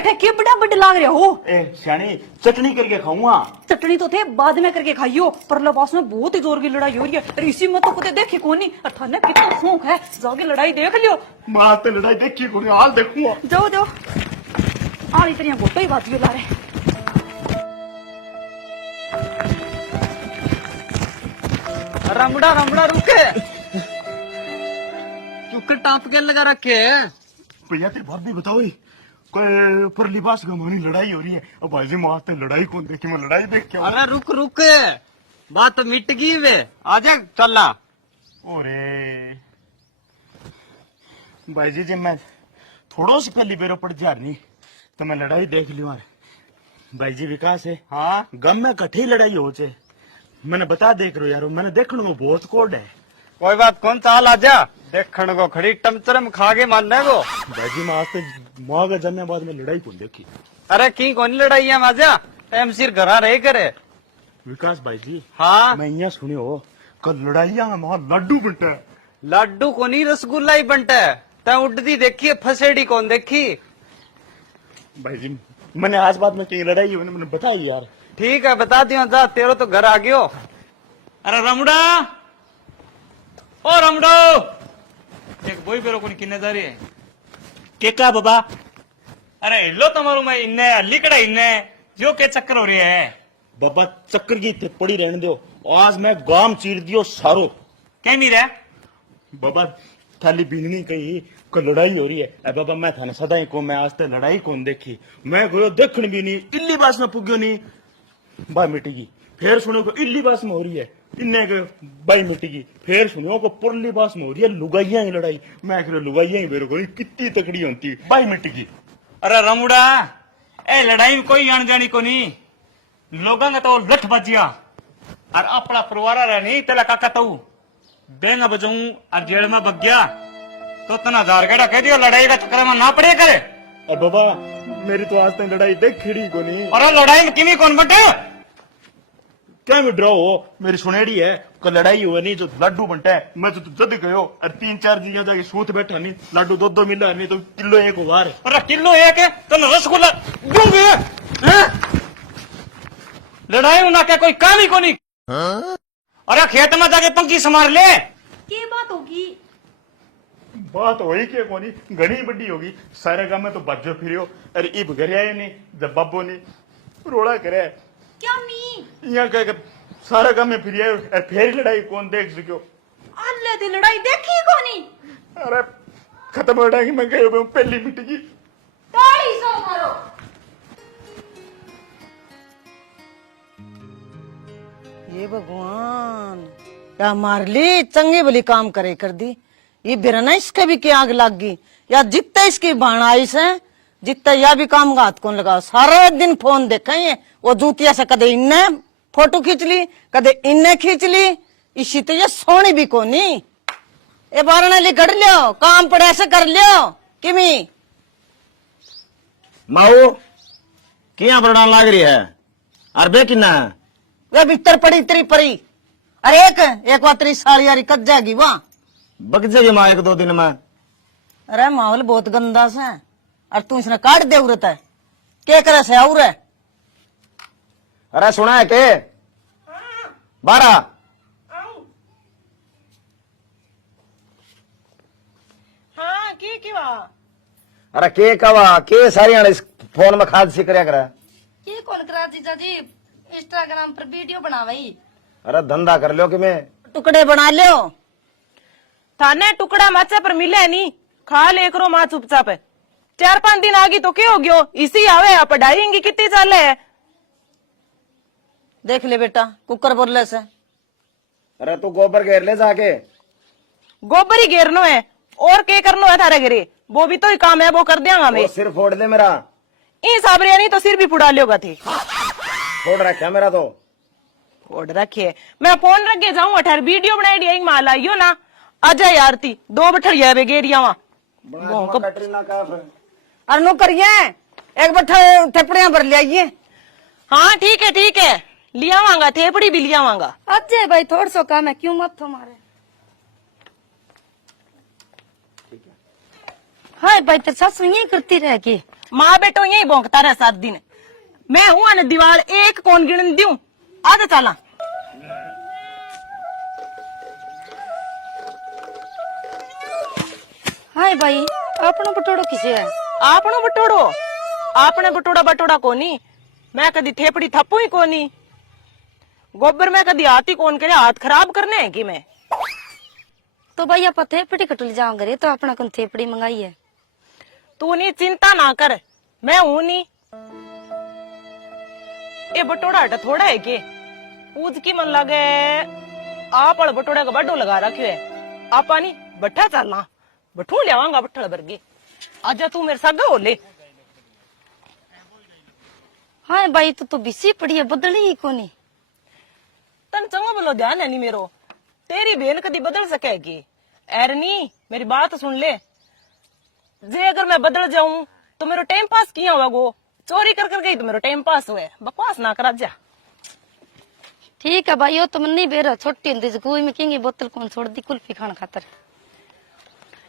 बैठे के बड़ा बड़ा लाग रहे हो। ए सियानी चटनी करके खाऊंगा। चटनी तो थे बाद में करके खाइयो, पर लबास में बहुत ही जोर की लड़ाई हो रही है। अरे इसी में तो कुछ देखी कोनी, अठाने कितना शौक है, जाके लड़ाई देख लियो। मां ते लड़ाई देखी कोनी, हाल देखूंगा। जाओ जाओ, आ इतनी गोटा ही बाजी ला रहे। रमड़ा रमड़ा रुके, क्यों टाप के लगा रखे है? भैया तेरी बात भी बताओ, कोई पर लिबास गमानी लड़ाई हो रही है। अब भाई जी मां ते लड़ाई कौन देखी, मैं लड़ाई देख के। अरे रुक रुक, बात तो मिट गई वे, आजा चला। ओरे भाई जी मैं थोड़ो सी पहली बेरो पड़ जा रही तो मैं लड़ाई देख लियो। भाई जी विकास है, हाँ गम में कठी लड़ाई हो चे, मैंने बता देख रो यार, मैंने देखने को बहुत कोड है। कोई बात कौन, चाल आजा देखने को, खड़ी टमचरम खा के मानने को। भाई जी मैं आज तक माँ के जन्म बाद में लड़ाई कौन देखी। अरे की कौन लड़ाई है माजा, टाइम सिर घरा रहे करे। विकास भाई जी, हाँ मैं यहाँ सुने हो कल लड़ाइया में वहां लड्डू बंटा है। लड्डू को नहीं रसगुल्ला ही बनता है, तै उड़ती देखी है, फसेड़ी कौन देखी। भाई जी मैंने आज बात में कहीं लड़ाई हो, मैंने बताई यार। ठीक है बता दियो, जा तेरो तो घर आ गयो। अरे रमड़ा, ओ रमड़ो, एक बोई बेरो कोनी किन्ने जा रही है के का बाबा? अरे हिलो तमारू मैं इन्ने लिकड़ा इन्ने जो के चक्कर हो रही है। बाबा चक्कर की थे पड़ी रहने दो, आज मैं गांव चीर दियो सारो। कह नहीं रहा बाबा थाली बीननी कही को लड़ाई हो रही है। अरे बाबा मैं थाने सदाई को, मैं आज तक लड़ाई कौन देखी, मैं गयो देखने भी नहीं, इल्ली बास में पुग्यो नहीं, बाई मिटेगी। फिर सुनो को इल्ली बास में हो रही है, इन्ने के बाई मिटेगी। फिर सुनो को पुरली बास में हो रही है लुगाइया की लड़ाई, मैं कह लुगाइया ही बेरो को कितनी तकड़ी होती, बाई मिटेगी। अरे रमुड़ा, ए लड़ाई में कोई आन जानी को नहीं, लोगों का तो लठ बजिया और अपना परिवार रहा नहीं तेला काका तू बेंगा बजाऊं और जेल में बग गया तो तना हजार गेड़ा कह दियो, लड़ाई का चक्कर में ना पड़े करे। और बाबा मेरी तो आज तक लड़ाई देख खड़ी को नहीं। और लड़ाई में किमी कौन बटे, क्या विड्रॉ हो, मेरी सुनेड़ी है को लड़ाई हुआ नहीं जो लड्डू बनता है, मैं तो जद गयो और 3-4 दिन जाके सूत बैठा नहीं, लड्डू दो मिला नहीं तो किलो एक वार। अरे किलो एक है तो रसगुल्ला दूंगी, लड़ाई में ना क्या कोई काम ही को नहीं। अरे खेत में जाके पंखी संभाल ले। के बात होगी? बात होई के कोनी, घनी बड़ी होगी, सारे गांव में तो बज्जो फिरियो। अरे इब घर आए नहीं जब बाबो ने रोड़ा करे क्या नहीं यहाँ कह सारा गांव में फिर आए, फिर लड़ाई कौन देख सको। अल्ले दी लड़ाई देखी कोनी। अरे खत्म हो जाएगी, मैं गए पहली मिटेगी। ताड़ी सो मारो। ये भगवान क्या मार ली, चंगी भली काम करे कर दी। ये बिरना इसके भी क्या आग लग गई, या जितना इसकी बाण आई से जितना या भी काम का हाथ कौन लगाओ। सारा दिन फोन देखा ये, वो जूतिया से कदे इन्ने फोटो खींच ली, कदे इन्ने खींच ली, इसी तो ये सोनी भी कोनी। ए बारना लिखड़ लियो, काम पड़े से कर लियो किमी। माऊ किया बरडान लाग रही है, अरबे किन्ना है वे भीतर पड़ी तेरी परी। अरे एक बार तेरी साली यारी कट जाएगी वहां, बग जाएगी माँ 1-2 दिन में। अरे माहौल बहुत गंदा से, और तू इसने काट दे उरत है के करे से और है। अरे सुना है के 12 हाँ की अरे के कवा के सारी इस फोन में खाद सी करया करे। ये कॉल करा जीजा जी, इंस्टाग्राम पर वीडियो बनावाई। अरे धंधा कर लो कि मैं टुकड़े बना लियो। थाने टुकड़ा माचा पर मिले नहीं, खा ले करो मां चुपचाप है। 4-5 दिन आगी तो क्या हो गयो, इसी आवे आप डायरिंग कितनी चाले है। देख ले बेटा कुकर बोलने से। अरे तू गोबर घेर ले जाके। गोबर ही घेरनो है और के करनो है थारे घरे, वो भी तो ही काम है, वो कर देंगा मैं। सिर फोड़ दे मेरा, इन साबरिया नहीं तो सिर भी फुड़ा लियोगा थे। फोड़ रखा मेरा तो फोड़ रखे, मैं फोन रख के जाऊं अठार वीडियो बनाई डी माल आइयो ना, आजा यार ती 2 बठड़िया बेगेरिया वहां कटरीना कैफ। और नो करिए एक बठा थपड़िया भर ले आइए। हाँ ठीक है लिया वांगा, थेपड़ी भी लिया वांगा। अजय भाई थोड़ा सो काम है, क्यों मत मारे। हाय भाई तेरे सास यही करती रहेगी, माँ बेटो यही भोंकता रहे 7 दिन। मैं हूं ना दीवार एक कौन गिन दूं। आजा चला। हाय भाई अपनो पटोड़ो किसे है? आपनो बटोड़ो? आपने बटोड़ा बटोड़ा कोनी। मैं कदी थेपड़ी थप्पू ही कोनी। गोबर में कदी हाथ ही कौन करे, हाथ खराब करने है कि मैं? तो भाई आप थेपड़ी कटोली जाओगे तो अपना कौन थेपड़ी मंगाई है? तू नहीं चिंता ना कर, मैं हूं नहीं। ये बटोड़ा हटा थोड़ा है के पूज की मन लगे आप और बटोड़ा का बड्डो लगा रखियो है। आपा नहीं बट्ठा चलना बठू लियावांगा बट्ठल बरगे। आजा तू मेरे साथ हो ले। हाँ भाई तो बिसी पड़ी है बदली ही कोनी। तन चंगा बोलो ध्यान है नहीं मेरो। तेरी बहन कदी बदल सकेगी? एरनी मेरी बात सुन ले। जे अगर मैं बदल जाऊं तो मेरा टाइम पास किया होगा गो। चोरी कर कर गई तो मेरा टाइम पास हुए। बकवास ना करा जा। ठीक है भाई, वो तो मन नहीं बेरा छोटी होती स्कूल में किंगी बोतल कौन छोड़ दी कुल्फी खाने खातर।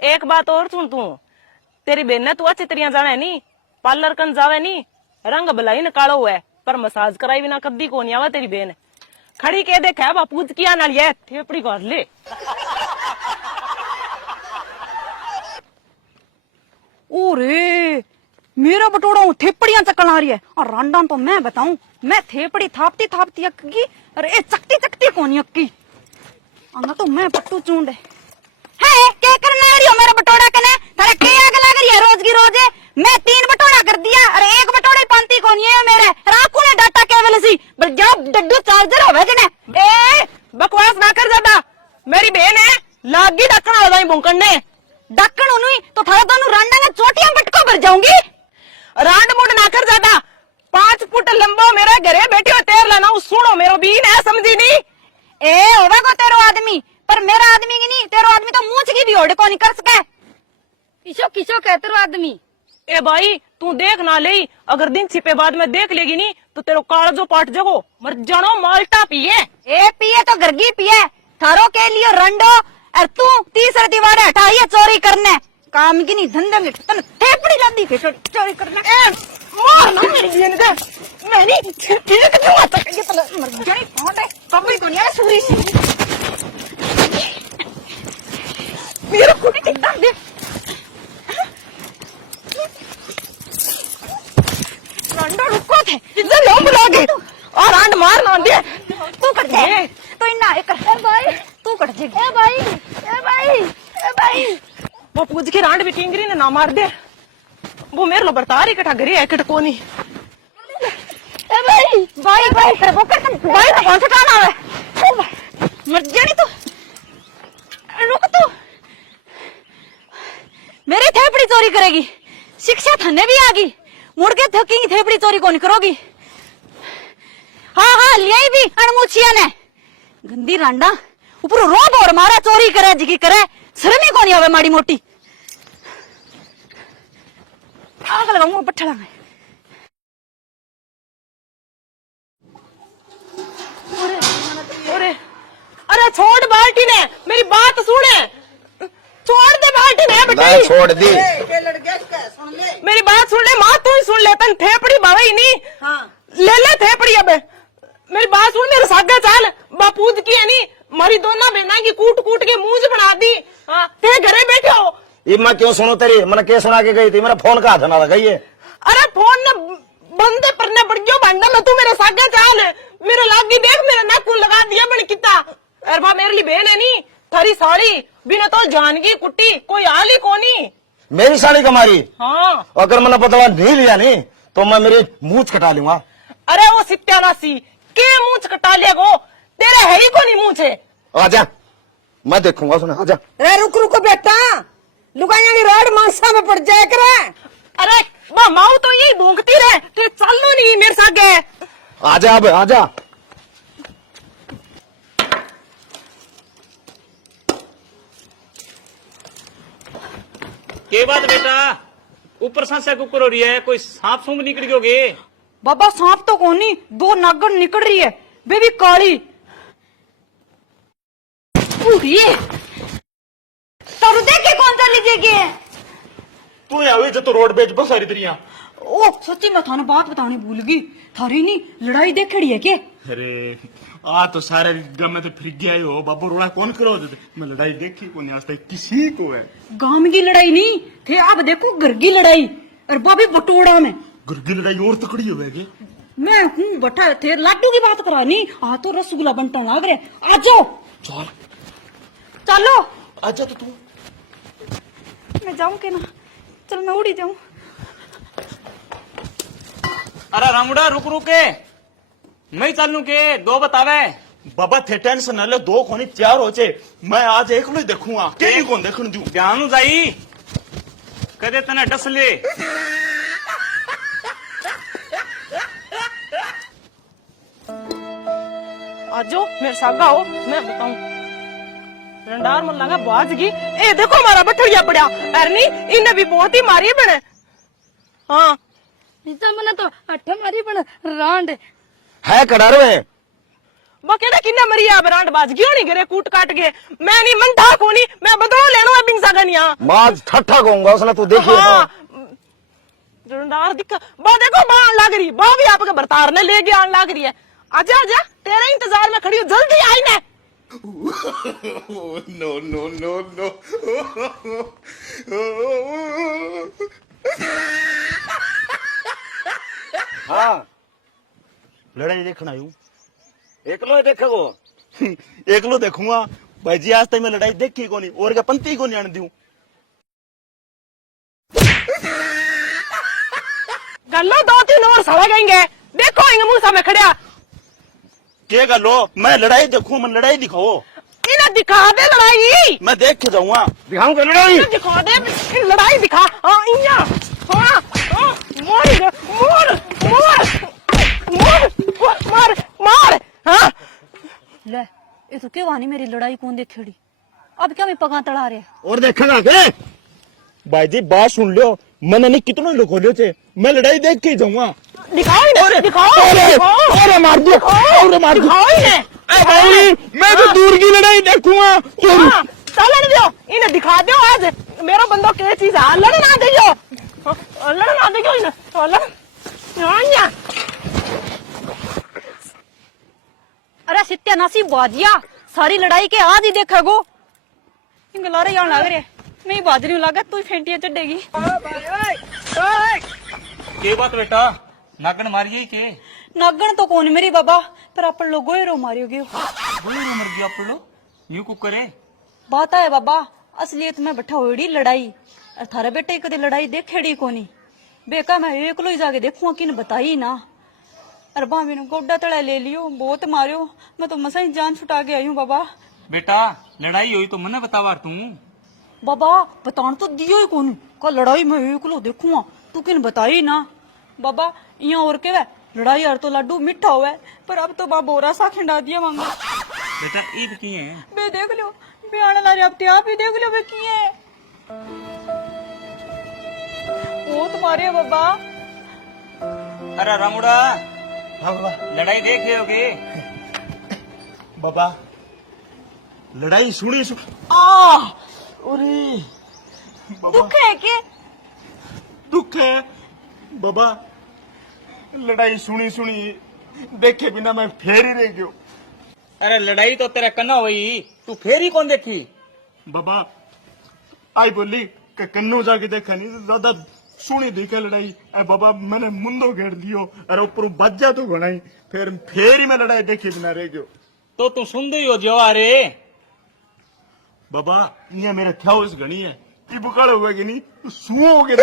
एक बात और सुन तू, तेरी बहन ने तू अच्छी तरह जाने नहीं, पार्लर कन जावे नहीं, रंग भलाई न कालो हुआ है पर मसाज कराई बिना कद्दी को नहीं आवा तेरी बहन। खड़ी के देखा बापूज किया नाल ये थेपड़ी कर ले। ओरे मेरा बटोड़ा थेपड़ियां चकन आ रही है और रांडा तो मैं बताऊं, मैं थेपड़ी थापती थापती अक्की, अरे चकती चकती कोनी अक्की आना तो मैं पट्टू चूंड है क्या करना है मेरा बटोड़ा कने थारा के आग लग रही है रोज की रोज। मैं 3 बटोड़ा कर दिया, अरे 1 बटोड़े पांती कोनी है मेरे। राखू ने डाटा केवल सी बल जाओ डड्डू चार्जर होवे जने। ए बकवास ना कर ज्यादा, मेरी बहन है लागी ढक्कन लगाई भूकन ने। डक्कन उन्हीं तो थारा दोनों रांडा ने चोटियां बटको भर जाऊंगी। रांड मुंड ना कर ज्यादा। 5 फुट लंबो मेरे घरे बैठे हो तेर लाना सुनो मेरो बीन है समझी नहीं। ए होवे को तेरो आदमी पर मेरा आदमी की नहीं, तेरो आदमी तो मूंछ की भी ओढ़ को नहीं कर सके। किसो किसो कह तेरो आदमी? ए भाई तू देख ना ले, अगर दिन छिपे बाद में देख लेगी नहीं तो तेरो कालजो पाट जगो मर जानो माल्टा पिए। ए पिए तो गरगी पिए थारो के लिए रंडो और तू तीसरी दीवार हटाई है चोरी करने काम की नहीं धंधे में तन थेपड़ी लादी के चोरी करने। ए मार ना मेरी बहन दे मैं नहीं ठीक क्यों आता ये तो मर जानी कौन है कभी दुनिया सूरी सी मेरा कुड़ी एकदम दे रंडो रुको थे इधर लो बुला दे और आंड मार ना दे। तू कर दे तो इन्ना एक कर भाई तू कर दे। ए भाई ए भाई ए भाई वो पूज के रांड भी टिंगरी ने ना मार दे। वो मेरे लो बरतार इकट्ठा घरे है कट कोनी। ए भाई भाई भाई कर वो कर भाई तो कौन सा खाना है मर जानी तू रुक तू मेरी थेपड़ी चोरी करेगी शिक्षा थाने भी आ गई मुड़ के थकेंगी थेपड़ी चोरी कौन करोगी। हाँ हाँ लिया भी अणमुछिया ने गंदी रांडा ऊपर रोब और मारा चोरी करे जिकी करे शर्म ही कोनी आवे माड़ी मोटी आग लगाऊंगा पट्ठला में। अरे अरे छोड़ बाल्टी ने मेरी बात सुने छोड़ दे बाल्टी ने मैं बेटी छोड़ दी। मेरी बात सुन ले माँ तू ही सुन ले तन थेपड़ी भाई नहीं। हाँ ले ले थेपड़ी अब मेरी बात सुन मेरे सागे चाल बापूज की है नहीं मारी दोनों बहना की कूट कूट के मुंह बना दी। हाँ तेरे घरे बैठे हो ये मैं क्यों सुनू तेरी मैंने क्या सुना के गई थी मेरा फोन का हाथ ना लगाइए। अरे फोन न बंदे परने पड़ गयो भांडा में तू मेरे सागे चाल मेरे लागी देख मेरे नाक को लगा दिया मैंने कितना। अरे बा मेरे लिए बहन है नहीं थारी साड़ी बिना तो जान की कुट्टी कोई हाल ही कोनी। मेरी साड़ी कमारी हाँ अगर मैंने बदला नहीं लिया नहीं तो मैं मेरी मूछ कटा लूंगा। अरे वो सित्यानासी के मूछ कटा लिया गो तेरे है ही कोनी मूछ है। आजा मैं देखूंगा सुना आजा। रे रुक रुको बेटा लुगाइया की रोड मांसा में पड़ जाए करे। अरे बा माऊ तो यही भूखती रहे कि चलो नहीं मेरे साथ गए। आजा अब आजा। के बात बेटा ऊपर सांसा कुकर हो रही है कोई सांप सूंग निकल गयोगे। बाबा सांप तो कोनी 2 नागड़ निकल रही है बेबी काली तारू देखे कौन सा लीजिए तू यहाँ हुई जो तो रोड बेच बस सारी दरिया ओ सच्ची मैं थाने बात बतानी भूल गई। थारी नी लड़ाई देखड़ी है के? अरे आ तो सारे गम में तो फिर गया ही हो बाबू, रोना कौन करो देते? मैं लड़ाई देखी कौन आज तक किसी को है। गांव की लड़ाई नहीं थे, अब देखो घर की लड़ाई। और बाबी बटोड़ा में घर की लड़ाई और तकड़ी होगी। मैं हूँ बटा थे लाडू की बात करानी। आ तो रसगुल्ला बनता लाग रहे। आ जाओ चल चलो। आजा तो तू। मैं जाऊं के ना, चल मैं उड़ी जाऊं। अरे रामुड़ा रुक रुक के मैं चलू के दो बतावे। बाबा थे टेंशन न ले, दो खोनी तैयार हो चे। मैं आज एक लो देखूंगा के कौन देखन दूं। ध्यान जाई कदे तने डस ले। आजो मेरे सागा हो, मैं बताऊं रंडार मन लगा बाजगी। ए देखो हमारा बठड़िया पड़ा। अरनी इन्हें भी बहुत ही मारी बने। हाँ नीचा मने तो अठे मारी पण रांड है कड़ारो है। वो कहना किन्ने मरी आ बरांड बाजगी होनी गरे कूट काट के। मैं नहीं मन था कोनी, मैं बदलो लेनो है बिंग सागनिया। माज ठट्ठा कहूंगा उसने, तू देखिए। हाँ रंडार दिखा बा, देखो बा लग रही बा भी आपके बरतार ने ले गया लग रही है। आजा आजा तेरे इंतजार में खड़ी हूँ, जल्दी आई ना। No no no no. हाँ लड़ाई देखना आयू। एकलो देखो। एक लो देखूंगा भाई जी, आज तक मैं लड़ाई देखी कोनी और क्या पंती को नहीं आने दूं। गल्लो 2-3 और सड़ा गएंगे। देखो इंगे मुंह सामने खड़िया। के गलो मैं लड़ाई देखूं, मैं लड़ाई दिखाओ। इन्हें दिखा दे लड़ाई। मैं देख के जाऊंगा। दिखाऊंगा लड़ाई। इन्हें दिखा दे लड़ाई दिखा। हाँ इन्या हाँ हाँ मार मार मार मार मार मार। हाँ ले ये तो क्या वानी मेरी लड़ाई कौन देखेड़ी। अब क्या मैं पगा तड़ा रहे। और देखेगा के? भाई जी बात सुन लो, मैंने नहीं कितने लोग खोले थे, मैं लड़ाई देख के ही जाऊंगा। दिखाओ इन्हें दिखाओ। अरे मार दो, अरे मार दो। दिखाओ इन्हें। भाई मैं तो दूर की लड़ाई देखूंगा। हाँ चलन दो इन्हें दिखा दो। आज मेरा बंदो क्या चीज है, लड़ना दे जो, लड़ना दे जो इन्हें लड़। अरे सत्यानाशी बाजिया, सारी लड़ाई के आज ही देखोगो। इन गलारे यहाँ लग रहे मैं ही बाज रही हूँ, लागत तू ही फेंटियां चढ़ेगी। के बात बेटा नागन मारिए के नागन तो कौन मेरी बाबा, पर अपन लोग गोयरो मारियोगे। गोयरो मर गया अपन लो यूं को करे। बात है बाबा, असलियत में बैठा होड़ी लड़ाई। और थारे बेटे कदे लड़ाई देखेड़ी कोनी। बेका मैं एक लो ही जाके देखूंगा किन बताई ना। अरे भाभी ने गोड्डा तड़ा ले लियो, बहुत मारियो। मैं तो मसा ही जान छुटा के आई हूँ बाबा। बेटा लड़ाई हुई तो मने बतावा तू। बाबा बतान तो दियो ही कोनी, कल लड़ाई मैं एक लो देखूंगा, तू किन बताई ना। बाबा यहाँ और के वे लड़ाई यार तो लाडू मिठा हुआ है, पर अब तो बाबा बोरा सा खिंडा दिया मांगा। बेटा ईद की है बे देख लो बे आने ला रहे, अब ते आप ही देख लो बे की है। वो तुम्हारे बाबा। अरे रामुड़ा हाँ बाबा। लड़ाई देख रहे होगे। बाबा लड़ाई सुनी सुन आ, अरे बाबा दुख है के? दुख है बाबा। लड़ाई सुनी सुनी देखे बिना मैं फेर ही रह गयो। अरे लड़ाई तो तेरा कन्ना हुई, तू फेरी कौन देखी। बाबा आई बोली कि कन्नू जाके देखा नहीं, ज्यादा सुनी दिखे लड़ाई। अरे बाबा मैंने मुंदो घेर दियो, अरे ऊपर बज्जा तो घनाई, फिर ही मैं लड़ाई देखी बिना रह गयो। तो तू सुन दो हो जो अरे बाबा ये मेरे ख्याल घनी है कि बुकाड़ होगा कि नहीं, सुओ हो गया।